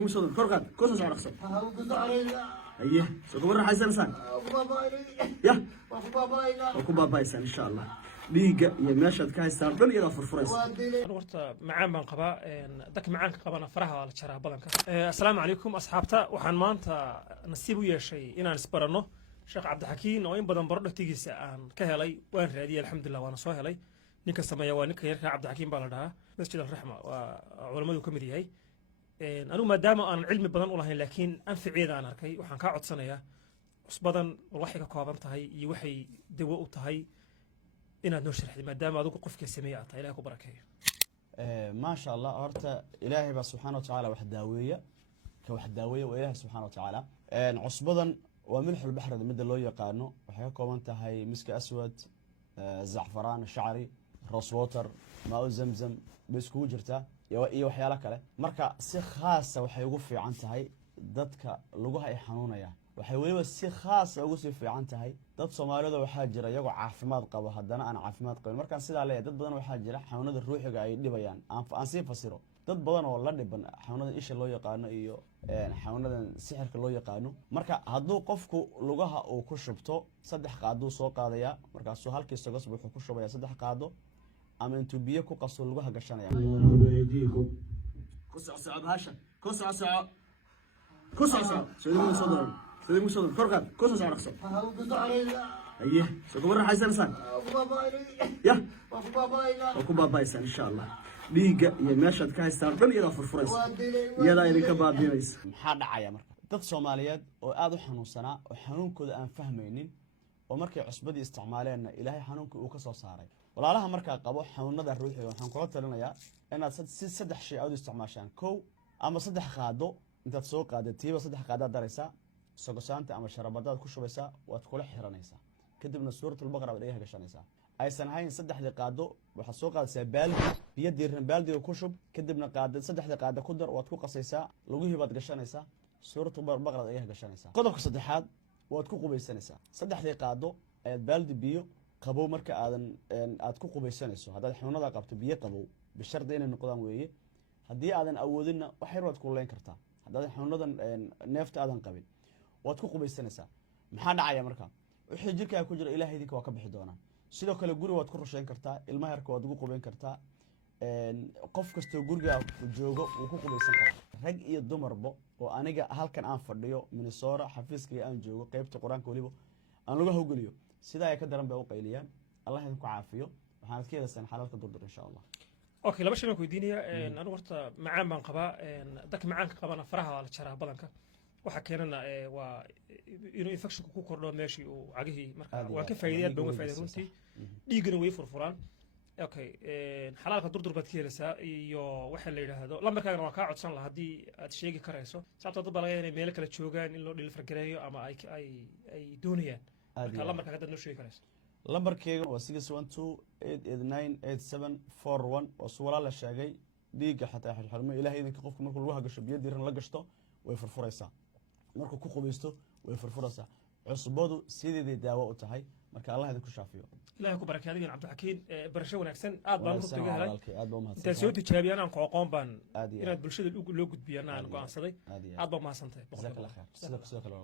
مصدر كرقد كوسس على خصم ايه سوق مرة حيسان سان يا اكو بابا يسان ان شاء الله ديقة يا ماشد كايستان دل يلا فرفريس horta macaan baan qabaa dadka macaanka qabana faraha waa la jaraa badanka assalaamu calaykum asxaabta waxaan maanta nasiib u yeeshay inaan isbaranno sheekh cabdixakiin oo in badan barodhagtigiisa aan ka helay waan raadiyey alxamdulilah waana soo helay ninka sameeya waa ninka yarka cabdixakiin baa la dhahaa masjid alraxma waa culammadu ka mid yahay anigu maadaama aan cilmi badan u lahayn laakiin anficiyeeda aan arkay waxaan kaa codsanayaa cusbadan waxay ka kooban tahay iyo waxay dawo u tahay inaad noo sharxdid maadaama adigu qofka sameeya aad tahay ilahay ku barakeeyo ما شاء الله هرتا إلهي بس سبحانه وتعالى وحداوية كوحداوية وإلهي سبحانه وتعالى عصبدا وملح البحر ذا مد الله يقانو وحيكم أنت هاي مسك أسود زعفران شعري روس ووتر ماء زمزم بسكو جرتا iyo waxyaalo kale marka si khaas ah waxay ugu fiican tahay dadka lugaha ay xanuunayaan waxay waliba si khaas ah ugu sii fiican tahay dad Soomaaliyeed waxaa jira iyagu caafimaad qaba haddana aan caafimaad qabin marka sidaa leeyahay dad badan waxaa jira xanuunada ruuxiga ay dhibayaan aan sii fasiro dad badan oo la dhiban xanuunada isha loo yaqaan iyo xanuunada sixirka loo yaqaan marka hadduu qofku lugaha uu ku shubto saddex qaado soo qaadaya markaas uu halkii sagas wuxuu ku shubaya saddex qaado ama intuu biyo ku qaso lugaha gashanaya كوسع بهاشا كوسع سيدي مصدر كرقد كوسس على خصم ايه سوق مرة حيسان سان يا اكو بابا يسان ان شاء الله ديقة يا ماشد كايستان دل يلا فرفريس يلا يريكا بابينيس maxaa dhacaya marka dad Soomaaliyeed oo aad u xanuunsanaa oo xanuunkooda aan fahmaynin oo markay cusbadii isticmaaleen ilaahay xanuunka uu ka soo saaray walaalaha marka qabo xanuunada ruuxiga waxaan kula talinayaa inaad saddex shay aad u isticmaashaan kow ama saddex qaado intaad soo qaadatiiba saddex qaado daraysa sogosaanta ama sharabadaad ku shubaysaa waad kula xiranaysaa kadibna suuratul baqara baad iga gashanaysaa aysan hayn saddexda qaado waxaad soo qaadaysaa baaldi biyo diiran baaldiga ku shub kadibna qaado saddexda qaado ku dar waad ku qasaysaa lugihii baad gashanaysaa suuratul baqara baad iga gashanaysaa qodobka saddexaad waad ku qubaysanaysaa saddexda qaado ayaad baaldi biyo qabow marka aad ku qubaysanayso haddaad xanuunada qabto biyo qabow bishardi inay noqdaan weeye haddii aadan awoodinna wax yar waad kululeyn kartaa haddaad xanuunadan neefta aadan qabin waad ku qubaysanaysaa maxaa dhacaya marka wixii jirkaaga ku jira ilaahay idinka waa ka bixi doonaa sidoo kale guri waad ku rusheyn kartaa ilmaha yarka waad ugu qubayn kartaa qof kastoo guriga joogo wuu ku qubaysan karaa rag iyo dumarba oo aniga halkan aan fadhiyo Minnesota xafiiskayga aan joogo qaybta quraanka waliba aan lagu hawgeliyo sidaa ay ka daran bay u qayliyaan Allah idinku caafiyo waxaan ka yeelaysan xalalka durdur insha Allah okay laba shay baan ku weydiinaya anigu horta macaan baan qabaa dadka macaanka qabana faraha waa la jaraa badanka waxa keenana waa inuu infection ku kordho meeshii uu cagihii marka waa ka faa'iideeyad baan faa'iideey runtii dhiigana way furfuraan okay xalaalka durdur baad ka helaysaa iyo waxa la yiraahdo lambarkaaga waa ka codsan lahaa hadii aad sheegi karayso sababtoo dad badan inay meel kala joogaan in loo deliver gareeyo ama ay doonayaan marka lambarkaaga dad noo sheegi karayso lambarkayga waa 612-889-8741 oo suwala la sheegay dhiigga xataa xirxirmo ilaahay idinka qofka markuu lagu hagasho biyo diiran la gashto way furfuraysaa markuu ku qubaysto way furfuraysaa cusbadu sideedii daawo u tahay marka Allah idinku shaafiyo ilaahay ku barakeeyo adiga cabdixakiin barasho wanaagsan aad baan runtii uga helay inta soo tijaabiyaan aan qoqoon baan inaad bulshada loo gudbiyaan aan go'aansaday aad baan mahadsantahay sidoo kale